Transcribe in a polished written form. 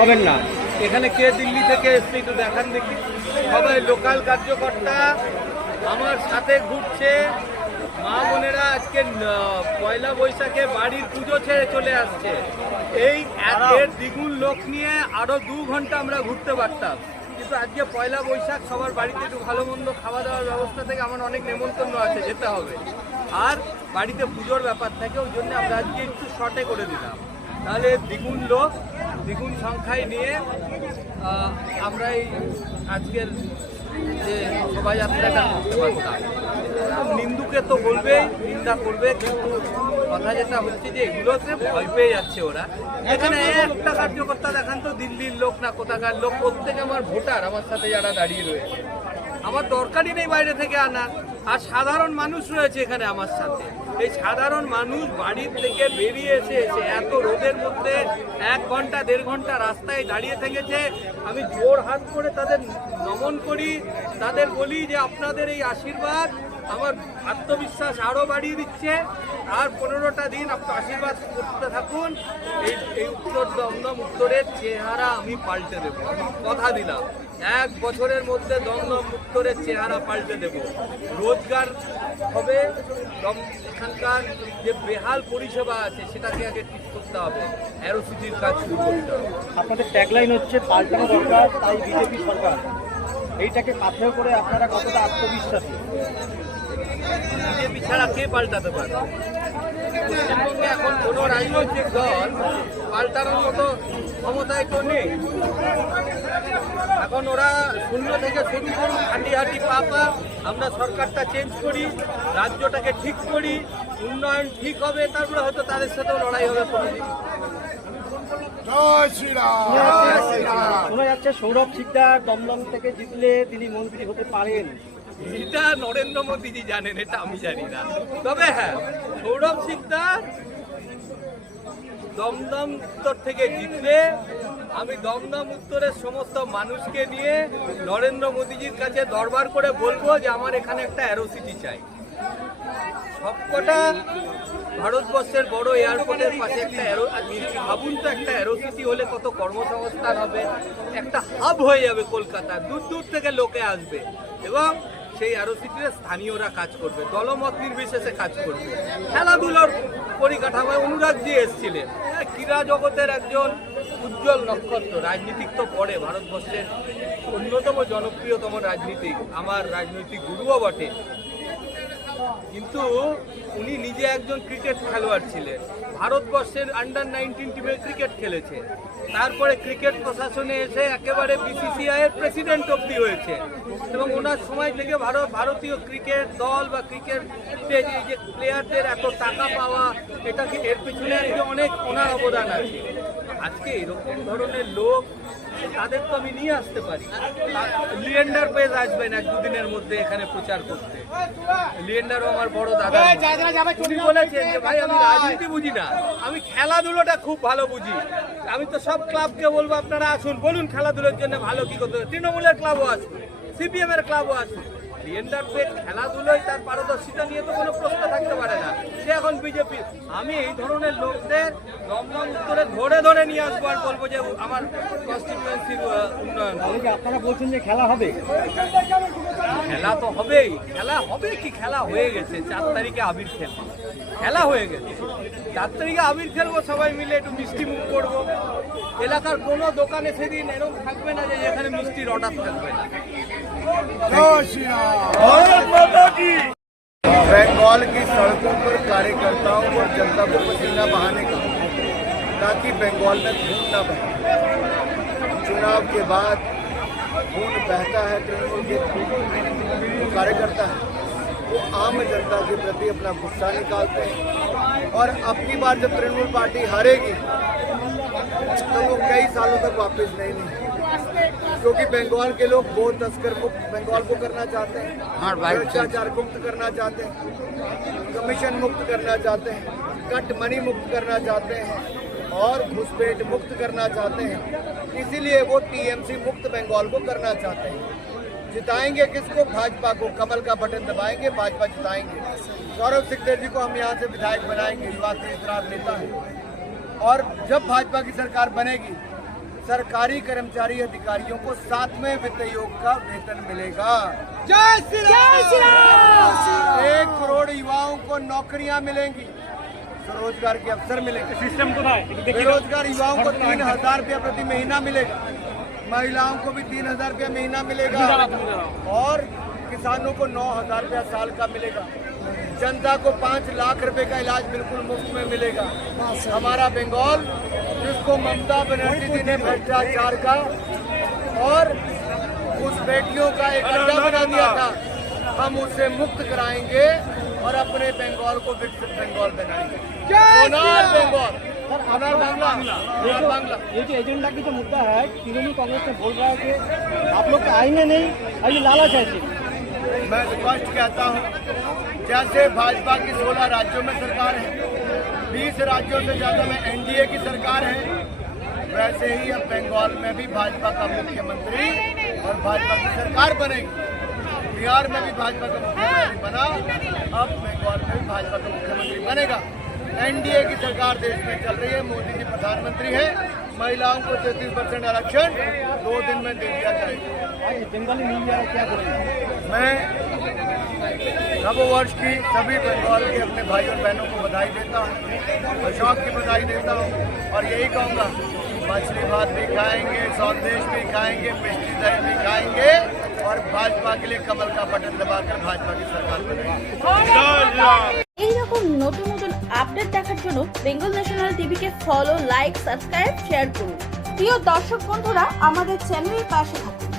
হবেন না। এখানে কে দিল্লি থেকে এসছে একটু দেখান দেখি। সবাই লোকাল কার্যকর্তা আমার সাথে ঘুরছে। মা বোনেরা আজকে পয়লা বৈশাখে বাড়ির পুজো ছেড়ে চলে আসছে। এই এর দ্বিগুণ লোক নিয়ে আরো 2 ঘন্টা আমরা ঘুরতে পারতাম, কিন্তু আজকে পয়লা বৈশাখ সবার বাড়িতে একটু ভালো মন্দ খাওয়া দাওয়ার ব্যবস্থা থেকে আমার অনেক নেমন্তন্ন আছে, যেতে হবে। আর বাড়িতে পুজোর ব্যাপার থাকে, ওই জন্য আমরা আজকে একটু শর্টে করে দিলাম। তাহলে দ্বিগুণ লোক দ্বিগুণ সংখ্যায় নিয়ে আমরা এই আজকের যে শোভাযাত্রাটা করতে পারতাম। নিন্দুকে তো বলবেই, নিন্দা করবে, কিন্তু কথা যেটা হচ্ছে যে এগুলোতে ভয় পেয়ে যাচ্ছে ওরা। এখানে একটা কার্যকর্তা দেখান তো দিল্লির লোক না কোথাকার লোক, প্রত্যেকে আমার ভোটার, আমার সাথে যারা দাঁড়িয়ে রয়েছে। আমার দরকারই নেই বাইরে থেকে আনা। আর সাধারণ মানুষ রয়েছে এখানে আমার সাথে। এই সাধারণ মানুষ বাড়ির থেকে বেরিয়ে এসে এত রোদের মধ্যে 1 ঘন্টা 1.5 ঘন্টা রাস্তায় দাঁড়িয়ে থেকেছে। আমি জোর হাত করে তাদের নমন করি, তাদের বলি যে আপনাদের এই আশীর্বাদ আমার আত্মবিশ্বাস আরও বাড়িয়ে দিচ্ছে। আর 15টা দিন আপনি আশীর্বাদ করতে থাকুন। এই উত্তর দমদম উত্তরের চেহারা আমি পাল্টে দেবো, আমি কথা দিলাম। 1 বছরের মধ্যে দমদম উত্তরের চেহারা পাল্টে দেব। রোজগার হবে, এখানকার যে বেহাল পরিষেবা আছে সেটাকে আগে ঠিক করতে হবে, অ্যারোসিটির কাজ শুরু করতে হবে। আপনাদের ট্যাগলাইন হচ্ছে পাল্টানো দরকার, তাই বিজেপি সরকার। এইটাকে পাথেয় করে আপনারা কতটা আত্মবিশ্বাসী? বিজেপি ছাড়া কে পাল্টাতে পারে? পশ্চিমবঙ্গে এখন কোনো রাজনৈতিক দল পাল্টানোর মতো ক্ষমতায় তো নেই। এখন ওরা শূন্য থেকে শুরু করুন, হাঁটি পা আমরা সরকারটা চেঞ্জ করি, রাজ্যটাকে ঠিক করি, উন্নয়ন ঠিক হবে, তারপরে হয়তো তাদের সাথেও লড়াই হবে কোনোদিন। শোনা যাচ্ছে সৌরভ শিকদার দমদম থেকে জিতলে তিনি মন্ত্রী হতে পারেন। এটা নরেন্দ্র মোদীজি জানেন, এটা আমি জানি না। তবে হ্যাঁ, সৌরভ শিকদার দমদম উত্তর থেকে জিতলে আমি দমদম উত্তরের সমস্ত মানুষকে নিয়ে নরেন্দ্র মোদীজির কাছে দরবার করে বলবো যে আমার এখানে একটা অ্যারোসিটি চাই। সবকটা ভারতবর্ষের বড় এয়ারপোর্টের পাশে একটা ভাবুন তো, একটা অ্যারোসিটি হলে কত কর্মসংস্থান হবে, একটা হাব হয়ে যাবে কলকাতা, দূর দূর থেকে লোকে আসবে এবং সেই অ্যারোসিটিতে স্থানীয়রা কাজ করবে, দলমত নির্বিশেষে কাজ করবে। খেলাধুলোর পরিকাঠামোয় অনুরাগজি এসেছিলেন, ক্রীড়া জগতের একজন উজ্জ্বল নক্ষত্র। রাজনীতিক তো পড়ে, ভারতবর্ষের অন্যতম জনপ্রিয়তম রাজনীতিক, আমার রাজনৈতিক গুরুও বটে। কিন্তু উনি নিজে একজন ক্রিকেট খেলোয়াড় ছিলেন, ভারতবর্ষের আন্ডার-19 টিমে ক্রিকেট খেলেছে, তারপরে ক্রিকেট প্রশাসনে এসে একেবারে বিসিসিআই এর প্রেসিডেন্ট অব্দি হয়েছে এবং ওনার সময় থেকে ভারতীয় ক্রিকেট দল বা ক্রিকেটে যে প্লেয়ারদের এত টাকা পাওয়া, এটাকে এর পিছনে অনেক ওনার অবদান আছে। আজকে এরকম ধরনের লোক, তাদের তো আমি নিয়ে আসতে পারি। লিয়েন্ডার পেজ আসবেন 1-2 দিনের মধ্যে এখানে প্রচার করতে। লিয়েন্ডারও আমার বড় দাদা, উনি বলেছেন যে ভাই আমি রাজনীতি বুঝি না, আমি খেলাধুলোটা খুব ভালো বুঝি। আমি তো সব ক্লাবকে বলবো আপনারা আসুন, বলুন খেলাধুলোর জন্য ভালো কি করতে হবে। তৃণমূলের ক্লাবও আসুন, সিপিএম এর ক্লাবও আসুন। লিয়েন্ডার পেজ খেলাধুলোয় তার পারদর্শিতা নিয়ে তো কোনো প্রশ্ন থাকতে পারে না, সে এখন বিজেপি। আমি এই ধরনের লোকদের দমদম উত্তরে ধরে ধরে নিয়ে আসবো আর বলবো যে আমার কনস্টিটিউয়েন্সির উন্নয়ন। আপনারা বলছেন যে খেলা হবে, খেলা তো হবেই। খেলা হবে কি, খেলা হয়ে গেছে। 4 তারিখে আবির খেলবো, খেলা হয়ে গেছে। 4 তারিখে আবির খেলবো, সবাই মিলে একটু মিষ্টি মুখ করবো। এলাকার কোনো দোকানে সেদিন এরকম থাকবে না যে এখানে মিষ্টির অর্ডার থাকবে না। बंगाल की सड़कों पर कार्यकर्ताओं और जनता को पसीना बहाने का, ताकि बंगाल में खून न बहे। चुनाव के बाद खून बहता है तृणमूल के जो कार्यकर्ता है वो आम जनता के प्रति अपना गुस्सा निकालते हैं और अब की बार जब तृणमूल पार्टी हारेगी तो वो कई सालों तक वापस नहीं मिलेगी, क्योंकि बंगाल के लोग बहुत तस्कर मुक्त बंगाल को करना चाहते हैं, भ्रष्टाचार मुक्त करना चाहते हैं, कमीशन मुक्त करना चाहते हैं, कट मनी मुक्त करना चाहते हैं और घुसपैठ मुक्त करना चाहते हैं। इसीलिए वो टीएमसी मुक्त बंगाल को करना चाहते हैं। जिताएंगे किसको? भाजपा को। कमल का बटन दबाएंगे, भाजपा जिताएंगे। सौरभ शिकदार जी को हम यहाँ से विधायक बनाएंगे, युवा तेज नेता है। और जब भाजपा की सरकार बनेगी सरकारी कर्मचारी अधिकारियों को 7वें वित्त आयोग का वेतन मिलेगा। 1 करोड़ युवाओं को नौकरियां मिलेंगी, स्वरोजगार के अवसर मिलेंगे। सिस्टम को बेरोजगार युवाओं को 3,000 रुपया प्रति महीना मिलेगा, महिलाओं को भी 3,000 रुपया महीना मिलेगा और किसानों को 9,000 रुपया साल का मिलेगा। जनता को 5 लाख रुपए का इलाज बिल्कुल मुफ्त में मिलेगा। हमारा बंगाल जिसको ममता बनर्जी जी ने भ्रष्टाचार का और उस बेटियों का एक अड्डा बना दिया था, हम उसे मुक्त कराएंगे और अपने बंगाल को विकसित बंगाल बनाएंगे। सोनार बंगाल, सोनार बांग्ला, सोनार बांग्ला। ये जो एजेंडा की जो मुद्दा है, तृणमूल कांग्रेस में बोल रहा है कि आप लोग के आईने नहीं और ये लालच है सिर्फ। मैं स्पष्ट कहता हूं, जैसे भाजपा की 16 राज्यों में सरकार है, 20 राज्यों से ज्यादा में एनडीए की सरकार है, वैसे ही अब बंगाल में भी भाजपा का मुख्यमंत्री और भाजपा की सरकार बनेगी। बिहार में भी भाजपा का मुख्यमंत्री बना, अब बंगाल में भी भाजपा का मुख्यमंत्री बनेगा। एनडीए की सरकार देश में चल रही है, मोदी जी प्रधानमंत्री है। महिलाओं को 33% आरक्षण 2 दिन में दे दिया जाएगा। आज बंगाली मिल जाए क्या करेंगे? मैं नववर्ष की सभी बंगाल के अपने भाई और बहनों को बधाई देता हूँ, अशोक की बधाई देता हूँ और यही कहूँगा, मछली भात भी खाएंगे, सौदेश भी खाएंगे, मिष्टी दही भी खाएंगे और भाजपा के लिए कमल का बटन दबाकर भाजपा की सरकार बनेगी। এইরকম নতুন নতুন আপডেট দেখার জন্য বেঙ্গল ন্যাশনাল টিভিকে ফলো, লাইক, সাবস্ক্রাইব, শেয়ার করুন। প্রিয় দর্শক বন্ধুরা, আমাদের চ্যানেলের পাশে থাকুন।